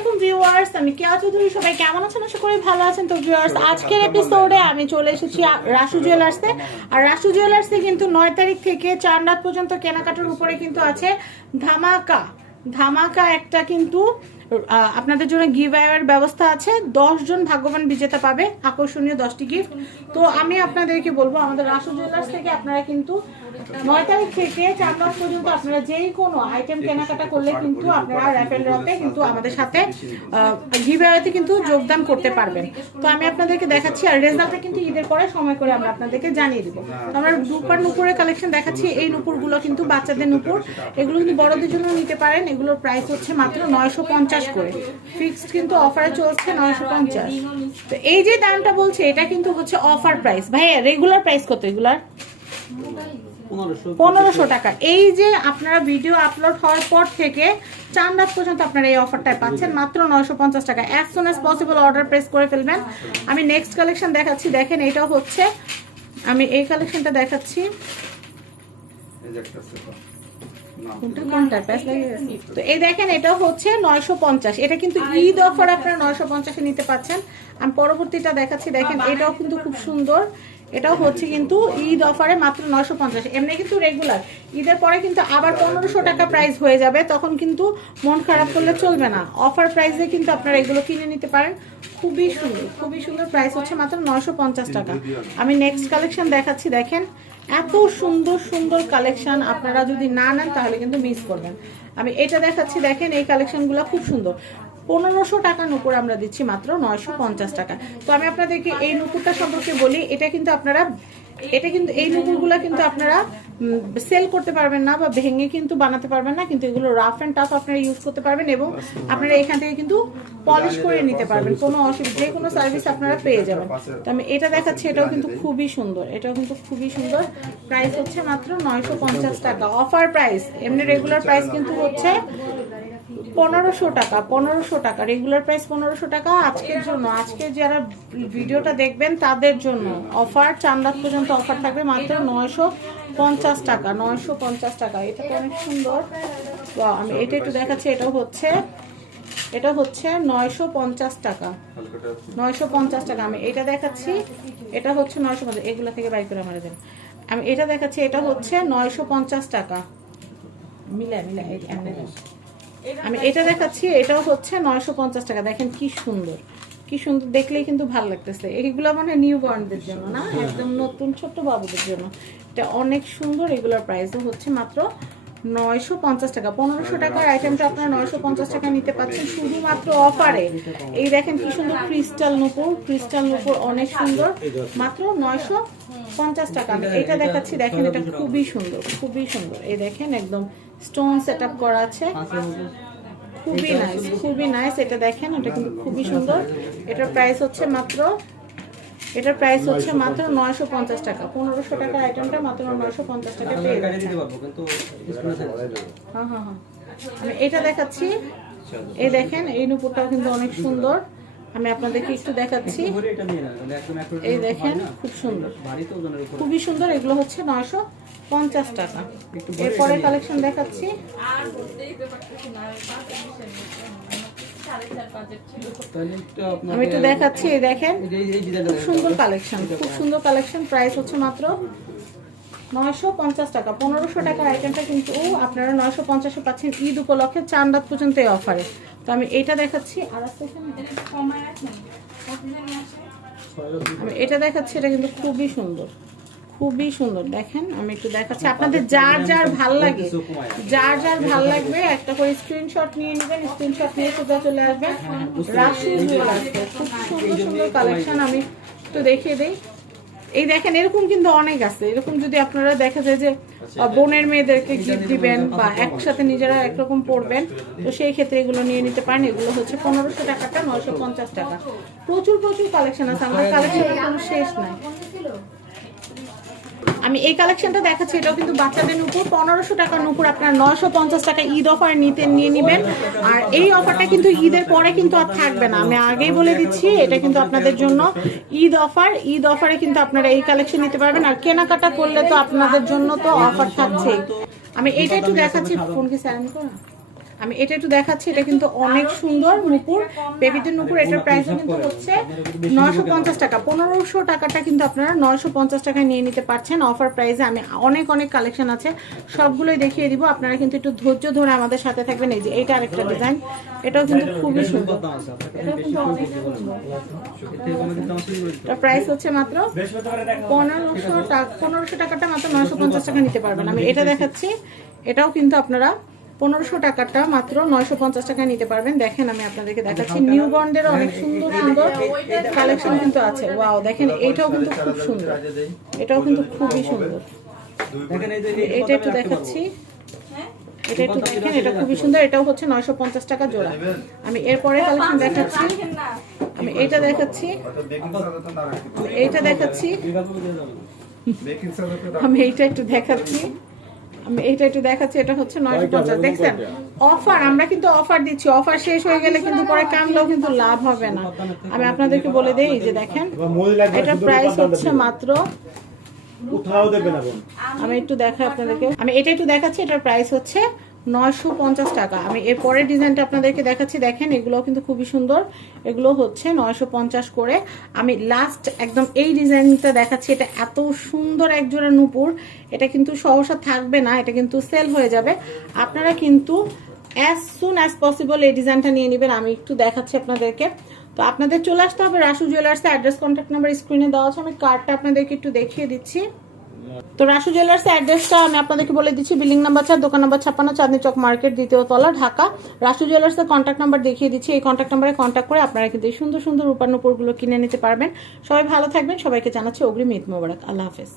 আলাইকুম ভিউয়ার্স আমি কেয়া চৌধুরী সবাই কেমন আছেন? আশা করি ভালো আছেন। তো ভিউয়ার্স আজকের এপিসোডে আমি চলে এসেছি রাসু জুয়েলার্সে আর রাসু জুয়েলার্সে কিন্তু নয় তারিখ থেকে চার রাত পর্যন্ত কেনাকাটার উপরে কিন্তু আছে ধামাকা। ধামাকা একটা কিন্তু আপনাদের জন্য গিভ অ্যাওয়ার ব্যবস্থা আছে। দশ জন ভাগ্যবান বিজেতা পাবে। আকর্ষণীয় দশটি গিফট তো আমি আপনাদেরকে বলব আমাদের রাসু জুয়েলার্স থেকে আপনারা কিন্তু নয় তারিখ থেকে চার মাস পর্যন্ত আপনারা যেই কোনো আইটেম কেনাকাটা করলে কিন্তু আপনারা র্যাপেল ড্রপে কিন্তু আমাদের সাথে গিভ কিন্তু যোগদান করতে পারবেন। তো আমি আপনাদেরকে দেখাচ্ছি আর রেজাল্টটা কিন্তু ঈদের পরে সময় করে আমরা আপনাদেরকে জানিয়ে দিব। তো আমরা দুপার নুপুরের কালেকশন দেখাচ্ছি এই নুপুরগুলো কিন্তু বাচ্চাদের নুপুর। এগুলো কিন্তু বড়দের জন্য নিতে পারেন এগুলোর প্রাইস হচ্ছে মাত্র নয়শো পঞ্চাশ করে। ফিক্সড কিন্তু অফারে চলছে নয়শো পঞ্চাশ। তো এই যে দামটা বলছে এটা কিন্তু হচ্ছে অফার প্রাইস ভাইয়া রেগুলার প্রাইস কত এগুলার? পনেরোশো টাকা। এই যে আপনারা ভিডিও আপলোড হওয়ার পর থেকে চার রাত পর্যন্ত আপনারা এই অফারটায় পাচ্ছেন। মাত্র নয়শো পঞ্চাশ টাকা। As soon as possible order press করে ফেলবেন। আমি নেক্সট কালেকশন দেখাচ্ছি। দেখেন এটাও হচ্ছে। আমি এই কালেকশনটা দেখাচ্ছি? তো। এই দেখেন এটা হচ্ছে নয়শো পঞ্চাশ। এটা কিন্তু ঈদ অফার আপনারা নয়শো পঞ্চাশে নিতে পাচ্ছেন। আমি পরবর্তীটা দেখাচ্ছি। দেখেন এটাও কিন্তু খুব সুন্দর। এটাও হচ্ছে কিন্তু ঈদ অফারে মাত্র নশো পঞ্চাশ। এমনি কিন্তু রেগুলার ঈদের পরে কিন্তু আবার পনেরোশো টাকা প্রাইস হয়ে যাবে, তখন কিন্তু মন খারাপ করলে চলবে না। অফার প্রাইসে কিন্তু আপনারা এগুলো কিনে নিতে পারেন। খুবই সুন্দর খুবই সুন্দর প্রাইস হচ্ছে মাত্র নশো পঞ্চাশ টাকা। আমি নেক্সট কালেকশন দেখাচ্ছি, দেখেন। এত সুন্দর সুন্দর কালেকশন আপনারা যদি না নেন, তাহলে কিন্তু মিস করবেন। আমি এটা দেখাচ্ছি, দেখেন এই কালেকশনগুলো খুব সুন্দর। পনেরোশো টাকা নুপুর আমরা দিচ্ছি মাত্র নয়শো পঞ্চাশ টাকা। তো আমি আপনাদেরকে এই নুপুরটা সম্পর্কে বলি, এটা কিন্তু আপনারা, এটা কিন্তু, এই নুপুরগুলো কিন্তু আপনারা সেল করতে পারবেন না বা ভেঙে কিন্তু বানাতে পারবেন না, কিন্তু এগুলো রাফ অ্যান্ড টাফ আপনারা ইউজ করতে পারবেন এবং আপনারা এখান থেকে কিন্তু পলিশ করে নিতে পারবেন। কোনো অসুবিধা, যে কোনো সার্ভিস আপনারা পেয়ে যাবেন। তো আমি এটা দেখাচ্ছি, এটাও কিন্তু খুবই সুন্দর, এটাও কিন্তু খুবই সুন্দর। প্রাইস হচ্ছে মাত্র নয়শো পঞ্চাশ টাকা। অফার প্রাইস এমনি রেগুলার প্রাইস কিন্তু হচ্ছে পনেরোশো টাকা পনেরোশো টাকা রেগুলার প্রাইস পনেরোশো টাকা। আজকের জন্য, আজকে যারা ভিডিওটা দেখবেন, তাদের জন্য অফার চার রাত পর্যন্ত অফার থাকবে মাত্র নয়শো পঞ্চাশ টাকা, নয়শো পঞ্চাশ টাকা। এটা তো অনেক সুন্দর। আমি এটা একটু দেখাচ্ছি এটা হচ্ছে এটা হচ্ছে নয়শো পঞ্চাশ টাকা। নয়শো পঞ্চাশ টাকা, আমি এটা দেখাচ্ছি, এটা হচ্ছে নয়শো পঞ্চাশ, এগুলো থেকে বাই করে আমার দেন। আমি এটা দেখাচ্ছি, এটা হচ্ছে নয়শো পঞ্চাশ টাকা। মিলা মিলা। আমি এটা দেখাচ্ছি এটাও হচ্ছে নয়শো পঞ্চাশ টাকা। দেখেন কি সুন্দর। কি সুন্দর দেখলেই কিন্তু ভালো লাগতেছে। এইগুলো মানে নিউ বর্নদের জন্য না একদম নতুন ছোট্ট বাবুদের জন্য। এটা অনেক সুন্দর এগুলোর প্রাইসও হচ্ছে মাত্র নয়শো পঞ্চাশ টাকা। পনেরোশো টাকার আইটেমটা আপনারা নয়শো পঞ্চাশ টাকা নিতে পাচ্ছেন শুধুমাত্র অফারে এই দেখেন কি সুন্দর ক্রিস্টাল নুপুর। ক্রিস্টাল নুপুর অনেক সুন্দর। মাত্র নয়শো পঞ্চাশ টাকা। এটা দেখাচ্ছি দেখেন এটা খুবই সুন্দর। খুবই সুন্দর। এই দেখেন একদম স্টোন সেট আপ করা আছে। খুবই নাইস খুবই নাইস এটা দেখেন এটা কিন্তু খুবই সুন্দর। এটার প্রাইস হচ্ছে মাত্র এটার প্রাইস হচ্ছে মাত্র নয়শো পঞ্চাশ টাকা। পনেরোশো টাকা আইটেমটা মাত্র নয়শো পঞ্চাশ টাকা পেয়ে যাচ্ছে হ্যাঁ হ্যাঁ হ্যাঁ। এটা দেখাচ্ছি। এই দেখেন এই নুপুরটাও কিন্তু অনেক সুন্দর। আমি আপনাদেরকে একটু দেখাচ্ছি। এই দেখেন খুব সুন্দর। খুবই সুন্দর এগুলো হচ্ছে নয়শো পঞ্চাশ টাকা। এরপরে কালেকশন দেখাচ্ছি। আমি একটু দেখাচ্ছি এই দেখেন। খুব সুন্দর কালেকশন খুব সুন্দর কালেকশন প্রাইস হচ্ছে মাত্র নয়শো পঞ্চাশ টাকা। পনেরোশো টাকার আইটেমটা কিন্তু আপনারা নয়শো পঞ্চাশে পাচ্ছেন ঈদ উপলক্ষে চার রাত পর্যন্ত এই অফারে তো আমি এটা দেখাচ্ছি। আর এটা দেখাচ্ছি, এটা কিন্তু খুবই সুন্দর। খুবই সুন্দর। দেখেন, আমি একটু দেখাচ্ছি। আপনাদের যার যার ভালো লাগে, যার যার ভালো লাগবে, একটা করে স্ক্রিনশট নিয়ে নেবেন স্ক্রিনশট নিয়ে সোজা চলে আসবেন। রাশি খুব সুন্দর সুন্দর কালেকশন আমি একটু দেখিয়ে দিই। এই দেখেন এরকম কিন্তু অনেক আছে। এরকম যদি আপনারা দেখা যায় যে বোনের মেয়েদেরকে গিফট দিবেন বা একসাথে নিজেরা একরকম পড়বেন তো সেই ক্ষেত্রে এগুলো নিয়ে নিতে পারেন। এগুলো হচ্ছে পনেরোশো টাকাটা নয়শো পঞ্চাশ টাকা। প্রচুর প্রচুর কালেকশন আছে। আমাদের কালেকশনের কোনো শেষ নাই। আমি এই কালেকশনটা দেখাচ্ছি, এটাও কিন্তু বাচ্চাদের নুপুর। পনেরোশো টাকা নুপুর, আপনার নয়শো পঞ্চাশ টাকা ঈদ অফার নিতে নিয়ে নেবেন। আর এই অফারটা কিন্তু ঈদের পরে কিন্তু আর থাকবে না। আমি আগেই বলে দিচ্ছি, এটা কিন্তু আপনাদের জন্য ঈদ অফার। ঈদ অফারে কিন্তু আপনারা এই কালেকশন নিতে পারবেন। আর কেনাকাটা করলে তো আপনাদের জন্য তো অফার থাকছেই। আমি এইটা একটু দেখাচ্ছি। ফোন কি স্যারেন্ড করো? আমি এটা একটু দেখাচ্ছি এটা কিন্তু অনেক সুন্দর নুপুর। বেবিদের নুপুর এটার প্রাইস কিন্তু হচ্ছে নয়শো পঞ্চাশ টাকা। পনেরোশো টাকাটা কিন্তু আপনারা নয়শো পঞ্চাশ টাকায় নিয়ে নিতে পারছেন। অফার প্রাইসে আমি অনেক অনেক কালেকশন আছে। সবগুলোই দেখিয়ে দিব। আপনারা কিন্তু একটু ধৈর্য ধরে আমাদের সাথে থাকবেন। এই যে এইটা আরেকটা ডিজাইন এটাও কিন্তু খুবই সুন্দর। প্রাইস হচ্ছে মাত্র পনেরোশো টাকা। পনেরোশো টাকাটা মাত্র নয়শো পঞ্চাশ টাকা নিতে পারবেন। আমি এটা দেখাচ্ছি। এটাও কিন্তু আপনারা পনেরোশো টাকাটা মাত্র নয়শো পঞ্চাশ টাকায় নিতে পারবেন। দেখেন আমি আপনাদেরকে দেখাচ্ছি। নিউ বন্ডের অনেক সুন্দর সুন্দর কালেকশন কিন্তু আছে। ওয়াও দেখেন এটাও কিন্তু খুব সুন্দর। এটাও কিন্তু খুবই সুন্দর। এটা একটু দেখাচ্ছি। এটা একটু দেখেন এটা খুবই সুন্দর। এটাও হচ্ছে নয়শো পঞ্চাশ টাকা জোড়া। আমি এরপরে কালেকশন দেখাচ্ছি। আমি এটা দেখাচ্ছি। আমি এইটা দেখাচ্ছি। আমি এইটা একটু দেখাচ্ছি। এইটা একটু দেখাচ্ছি এটা হচ্ছে নয়শো পঞ্চাশ। দেখছেন? অফার আমরা কিন্তু অফার দিচ্ছি। অফার শেষ হয়ে গেলে কিন্তু পরে কামলেও কিন্তু লাভ হবে না। আমি আপনাদেরকে বলে দেই যে দেখেন এটার প্রাইস হচ্ছে মাত্র আমি একটু দেখাই আপনাদেরকে। আমি এটা একটু দেখাচ্ছি এটার প্রাইস হচ্ছে নয়শো পঞ্চাশ টাকা। আমি এর পরের ডিজাইনটা আপনাদেরকে দেখাচ্ছি। দেখেন এগুলো কিন্তু খুবই সুন্দর। এগুলো হচ্ছে নয়শো পঞ্চাশ করে। আমি লাস্ট একদম এই ডিজাইনটা দেখাচ্ছি। এটা এত সুন্দর একজোড়া নুপুর। এটা কিন্তু সহসা থাকবে না, এটা কিন্তু সেল হয়ে যাবে। আপনারা কিন্তু অ্যাজ সুন অ্যাজ পসিবল এই ডিজাইনটা নিয়ে নেবেন। আমি একটু দেখাচ্ছি আপনাদেরকে। তো আপনাদের চলে আসতে হবে রাসু জুয়েলার্সে অ্যাড্রেস কন্ট্যাক্ট নাম্বার স্ক্রিনে দেওয়া আছে। আমি কার্ডটা আপনাদেরকে একটু দেখিয়ে দিচ্ছি। তো রাসু জুয়েলার্স অ্যাড্রেসটা আমি আপনাদেরকে বলে দিচ্ছি। বিল্ডিং নাম্বার চার দোকান নাম্বার ছাপ্পান্ন চাঁদনি চক মার্কেট দ্বিতীয় তলা, ঢাকা। রাসু জুয়েলার্সের কন্ট্যাক্ট নাম্বার দেখিয়ে দিচ্ছি। এই কন্ট্যাক্ট নাম্বারে কন্ট্যাক্ট করে আপনারা কিন্তু এই সুন্দর সুন্দর রূপানুপুরগুলো কিনে নিতে পারবেন। সবাই ভালো থাকবেন। সবাইকে জানাচ্ছি অগ্রিম ঈদ মোবারক। আল্লাহ হাফেজ।